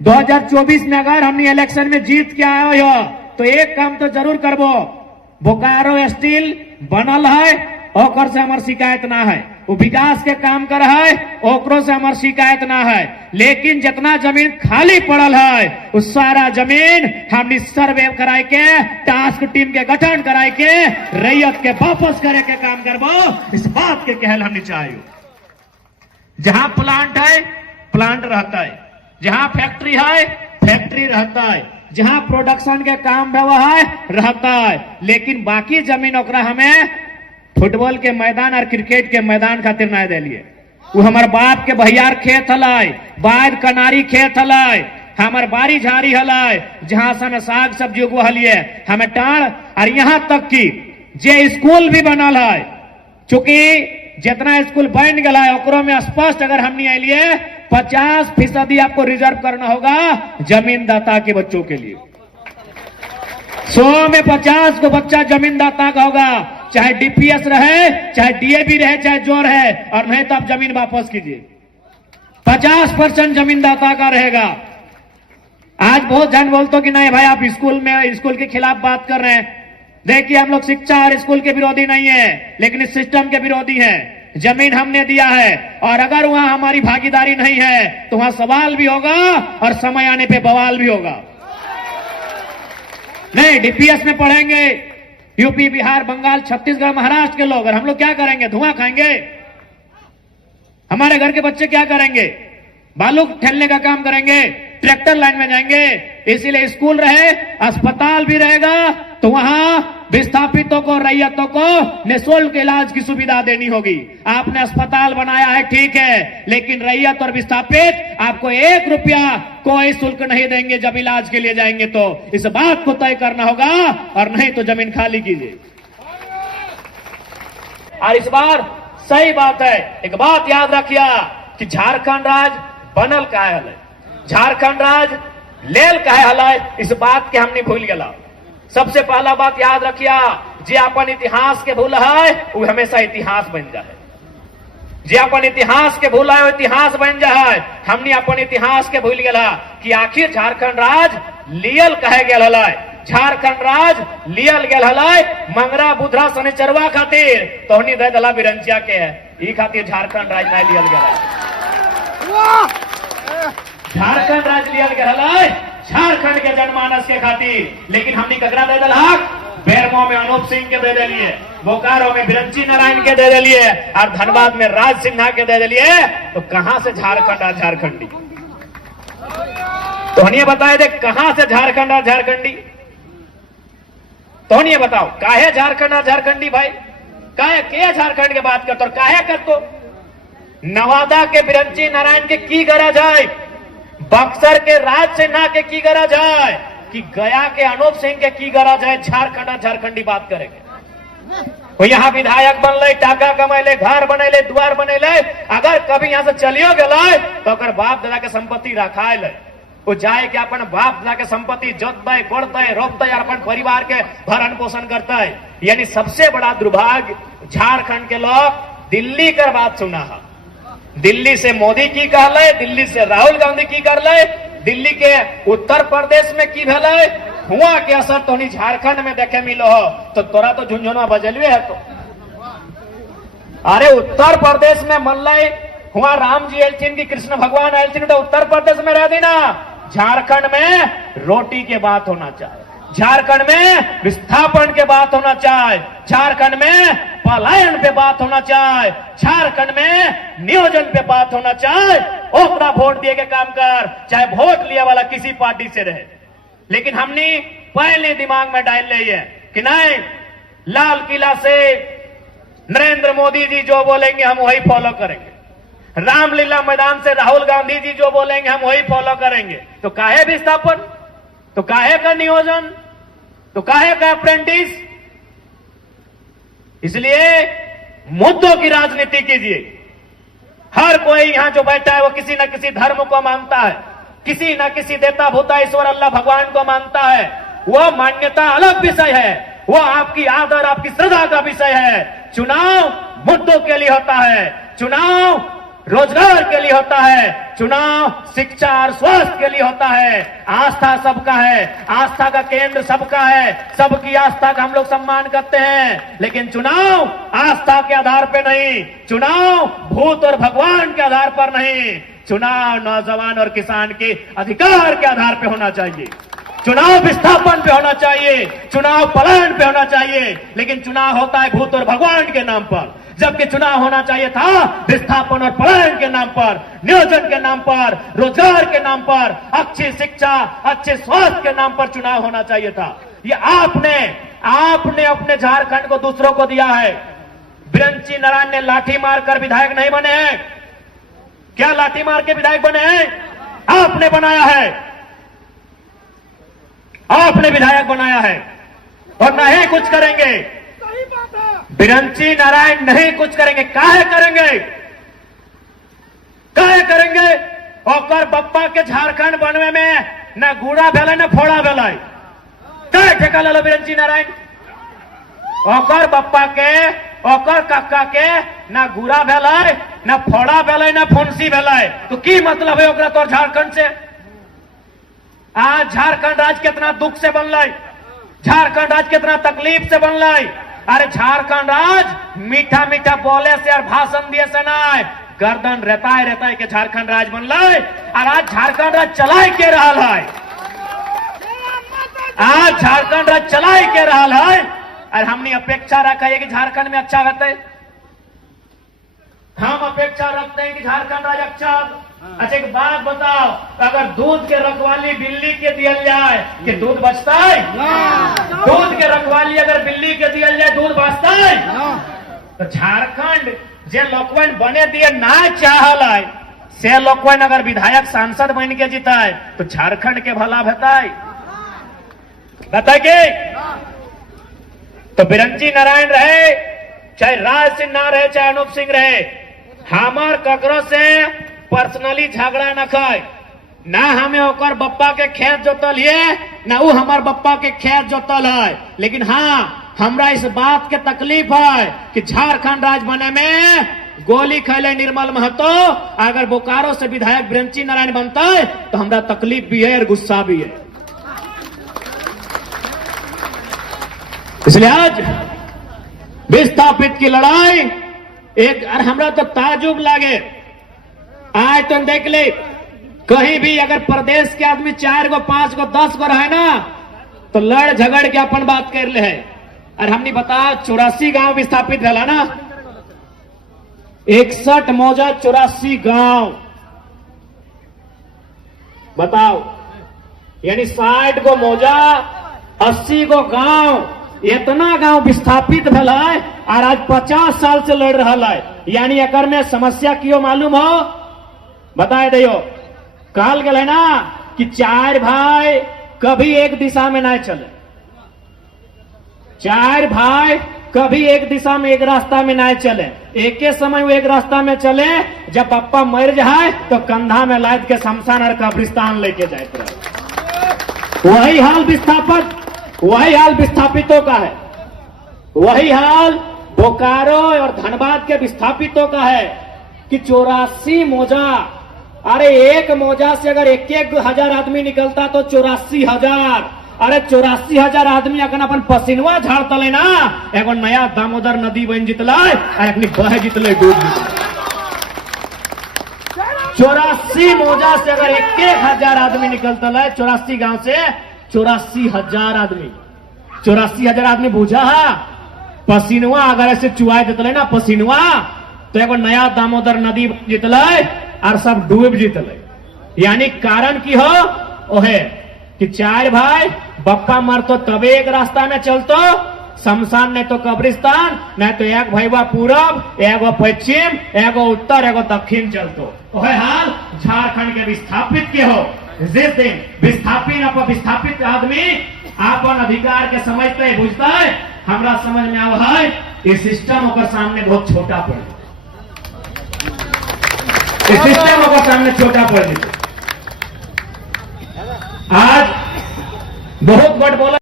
2024 में अगर हमने इलेक्शन में जीत के आयो हो तो एक काम तो जरूर करबो, बोकारो स्टील बनल है ओकर से हमार शिकायत ना है, वो विकास के काम कर है ओकरो से हमार शिकायत ना है, लेकिन जितना जमीन खाली पड़ल है उस सारा जमीन हमने सर्वे कराए के टास्क टीम के गठन कराए के रैयत के वापस करे के काम करबो। इस बात के कहल हमने चाहिए। जहां प्लांट है प्लांट रहता है, जहां फैक्ट्री है फैक्ट्री रहता है, जहां प्रोडक्शन के काम है रहता है, लेकिन बाकी जमीन ओकरा हमें फुटबॉल के मैदान और क्रिकेट के मैदान खातिर ना दिलिए। वो हमार बाप के भैयार खेत हलाई, बाद कनारी खेत हलाई, हमार बारी झाड़ी हलाई, जहां से हमें साग सब्जी उगवलिए हमें टाड़, और यहां तक कि जे स्कूल भी बनल है, चूंकि जितना स्कूल बन गया है ओकरो में स्पष्ट अगर हमने आइलिए 50% आपको रिजर्व करना होगा जमीनदाता के बच्चों के लिए। 100 में 50 को बच्चा जमीनदाता का होगा, चाहे डीपीएस रहे, चाहे डीएबी रहे, चाहे जो रहे, और नहीं तो आप जमीन वापस कीजिए। 50% जमीनदाता का रहेगा। आज बहुत जन बोलते कि नहीं भाई आप स्कूल के खिलाफ बात कर रहे हैं। देखिए हम लोग शिक्षा और स्कूल के विरोधी नहीं है, लेकिन इस सिस्टम के विरोधी हैं। जमीन हमने दिया है और अगर वहां हमारी भागीदारी नहीं है तो वहां सवाल भी होगा और समय आने पे बवाल भी होगा। नहीं, डीपीएस में पढ़ेंगे यूपी, बिहार, बंगाल, छत्तीसगढ़, महाराष्ट्र के लोग, और हम लोग क्या करेंगे? धुआं खाएंगे। हमारे घर के बच्चे क्या करेंगे? बालू ठेलने का काम करेंगे, ट्रैक्टर लाइन में जाएंगे। इसीलिए स्कूल रहे, अस्पताल भी रहेगा, तो वहां विस्थापितों को, रैयतों को निःशुल्क इलाज की सुविधा देनी होगी। आपने अस्पताल बनाया है ठीक है, लेकिन रैयत और विस्थापित आपको 1 रुपया कोई शुल्क नहीं देंगे जब इलाज के लिए जाएंगे। तो इस बात को तय करना होगा, और नहीं तो जमीन खाली कीजिए। और इस बार सही बात है, एक बात याद रखिए कि झारखंड राज्य बनल काहे हल, झारखंड राज्य लेल काहे हल, इस बात के हमने भूल गया। सबसे पहला बात याद रखिए, जे अपन इतिहास के भूल है वो हमेशा इतिहास बन जाए। जे अपन इतिहास के भूल है वो इतिहास बन जाए। हमने अपन इतिहास के भूल गया कि आखिर झारखंड राज्य लियल कहे गेल है। झारखंड राज्य लियल गेल है मंगरा, बुधरा, शनिचरवा खातिर, तो हमने दे दला बिरंचिया के है, ई खातिर झारखंड राज्य नहीं लियल गया। झारखंड राज्य लियल गया है झारखंड के जनमानस के खातिर, लेकिन हमने ककरा दे दलहक? बेरमो में अनूप सिंह के दे दिलिए, बोकारो में बिरंची नारायण के दे दिलिए, और धनबाद में राज सिन्हा के दे दिलिए। तो कहां से झारखंड और झारखंडी? तो हनिए बताए दे कहां से झारखंड और झारखंडी? तो हनिए बताओ काहे झारखंड और झारखंडी भाई? काहे के झारखंड के बात करते और काहे करते? नवादा के बिरंची नारायण के की गरज है? बक्सर के राज सिन्हा के की गरज है? कि गया के अनूप सिंह के की गरज है? झारखंड और झारखंडी बात करेंगे। वो यहाँ विधायक बनले, टाका कमैले, घर बनेले, द्वार बनेले, अगर कभी यहाँ से चलियो गए तो अगर बाप दादा के संपत्ति रखाए ले, वो जाए के अपन बाप दादा के संपत्ति जोतते, कोड़ते, रोपते और अपन परिवार के भरण पोषण करता है। यानी सबसे बड़ा दुर्भाग्य झारखंड के लोग दिल्ली का बात सुना है। दिल्ली से मोदी की कहले, दिल्ली से राहुल गांधी की कर ले, दिल्ली के उत्तर प्रदेश में की भेले, हुआ के असर तो नहीं झारखंड में देखे मिलो हो। तो तोरा तो झुंझुनवा बजलवे है। तो अरे उत्तर प्रदेश में मल्लय हुआ, राम जी एलचिन की, कृष्ण भगवान एलचिन, तो उत्तर प्रदेश में रह देना। झारखंड में रोटी के बात होना चाहिए, झारखंड में विस्थापन के बात होना चाहिए, झारखंड में पलायन पे बात होना चाहिए, झारखंड में नियोजन पे बात होना चाहिए। ओकरा वोट दिए के काम कर, चाहे वोट लिया वाला किसी पार्टी से रहे। लेकिन हमने पहले दिमाग में डाल ली है कि नहीं, लाल किला से नरेंद्र मोदी जी जो बोलेंगे हम वही फॉलो करेंगे, रामलीला मैदान से राहुल गांधी जी जो बोलेंगे हम वही फॉलो करेंगे। तो काहे विस्थापन? तो काहे का नियोजन? तो काहे का अप्रेंटिस? इसलिए मुद्दों की राजनीति कीजिए। हर कोई यहां जो बैठा है वो किसी न किसी धर्म को मानता है, किसी न किसी देवता भूता ईश्वर अल्लाह भगवान को मानता है। वो मान्यता अलग विषय है, वो आपकी आदर, आपकी श्रद्धा का विषय है। चुनाव मुद्दों के लिए होता है, चुनाव रोजगार के लिए होता है, चुनाव शिक्षा और स्वास्थ्य के लिए होता है। आस्था सबका है, आस्था का केंद्र सबका है, सबकी आस्था का हम लोग सम्मान करते हैं। लेकिन चुनाव आस्था के आधार पर नहीं, चुनाव भूत और भगवान के आधार पर नहीं, चुनाव नौजवान और किसान के अधिकार के आधार पर होना चाहिए। चुनाव विस्थापन पे होना चाहिए, चुनाव पलायन पे होना चाहिए, लेकिन चुनाव होता है भूत और भगवान के नाम पर। जबकि चुनाव होना चाहिए था विस्थापन और पलायन के नाम पर, नियोजन के नाम पर, रोजगार के नाम पर, अच्छी शिक्षा, अच्छे स्वास्थ्य के नाम पर चुनाव होना चाहिए था। ये आपने अपने झारखंड को दूसरों को दिया है। बिरंची नारायण ने लाठी मारकर विधायक नहीं बने हैं। क्या लाठी मार के विधायक बने हैं? आपने बनाया है, आपने विधायक बनाया है और नहीं कुछ करेंगे। बिरंची नारायण नहीं कुछ करेंगे। काहे करेंगे? काहे करेंगे? और बप्पा के झारखंड बनवे में न गुड़ा भेल न फोड़ा भेल। काहे ठेका ले लो बिरंची नारायण? और बप्पा के और काका के न गुड़ा भेल न फोड़ा भेल न फुंसी भेल। तो की मतलब है ओकरा तोर झारखंड से? आज झारखंड राज्य कितना दुख से बनल, झारखंड राज्य कितना तकलीफ से बनल। अरे झारखंड राज्य मीठा मीठा बोले से और भाषण दिए से नहीं, गर्दन रेताए के झारखंड राज्य बनल। और आज झारखंड राज्य चलाए के रहा है, आज झारखंड राज्य चलाए के रहा है। और हमने अपेक्षा रखा है कि झारखंड में अच्छा रहते, हम अपेक्षा रखते हैं कि झारखंड राज्य अच्छा। अच्छा एक बात बताओ, अगर दूध के रखवाली बिल्ली के दियल जाए कि दूध बचता है? दूध के रखवाली अगर बिल्ली के दियल जाए दूध बचता है? तो झारखंड जे लोकवन बने दिए ना चाहल है, से लोकवन अगर विधायक सांसद बन के जीता है तो झारखंड के भला बताए के? तो बिरंची नारायण रहे, चाहे राज सिंह ना रहे, चाहे अनूप सिंह रहे, हमार ककरो से पर्सनली झगड़ा न खाए, ना हमें ओकर बप्पा के खेत जोतल है, ना वो हमार बप्पा के खेत जोतल है। लेकिन हाँ, हमरा इस बात के तकलीफ है कि झारखंड राज्य बने में गोली खैले निर्मल महतो, अगर बोकारो से विधायक बिरंची नारायण बनता है तो हमरा तकलीफ भी है और गुस्सा भी है। इसलिए आज विस्थापित की लड़ाई एक, और हमरा तो ताजुब लागे, आज तुम देख ले कहीं भी अगर प्रदेश के आदमी 4 गो 5 गो 10 गो रहे ना तो लड़ झगड़ के अपन बात कर ले है। और हमने बताया 84 गांव विस्थापित रहा ना, 61 मौजा 84 गांव, बताओ, यानी 60 गो मौजा 80 गो गांव, इतना गांव विस्थापित भला है और आज 50 साल से लड़ रहा है। यानी अगर में समस्या क्यों मालूम हो बताए दियो। कहल गए ना कि 4 भाई कभी एक दिशा में ना चले, 4 भाई कभी एक दिशा में एक रास्ता में ना चले, एक ही समय वो एक रास्ता में चले। जब पप्पा मर जाए तो कंधा में लाद के शमशान और कब्रिस्तान लेके जाते रहे। वही हाल विस्थापितों का है, वही हाल बोकारो और धनबाद के विस्थापितों का है कि 84 मौजा, अरे एक मौजा से अगर 1,000 आदमी निकलता तो 84,000, अरे 84,000 आदमी अगर अपन पसीनवा झाड़ता ले ना, एगो नया दामोदर नदी बन जितला और अपनी बह जितले डूब जितले। 84 मौजा से अगर 1,000 आदमी निकलता है, 84 गांव से 84,000 आदमी, 84,000 आदमी बूझा है। पसीनवा अगर ऐसे चुआ जितले ना पसीनवा, तो एगो नया दामोदर नदी जितले और सब डूब जितले। यानी कारण की हो ओ है कि 4 भाई बप्पा मरतो तबे एक रास्ता में चलतो, शमशान नहीं तो कब्रिस्तान, नहीं तो एक भैया पूरब, एगो पश्चिम, एगो उत्तर, एगो दक्षिण चलतो। ओहे हाल झारखंड के विस्थापित के हो। जिस दिन विस्थापित आदमी अपन अधिकार के समझते है, बुझता है, हमरा समझ में आवा है ये सिस्टम ओकर सामने बहुत छोटा पड़, ये सिस्टम ओकर सामने छोटा पड़। आज बहुत बड़ बोला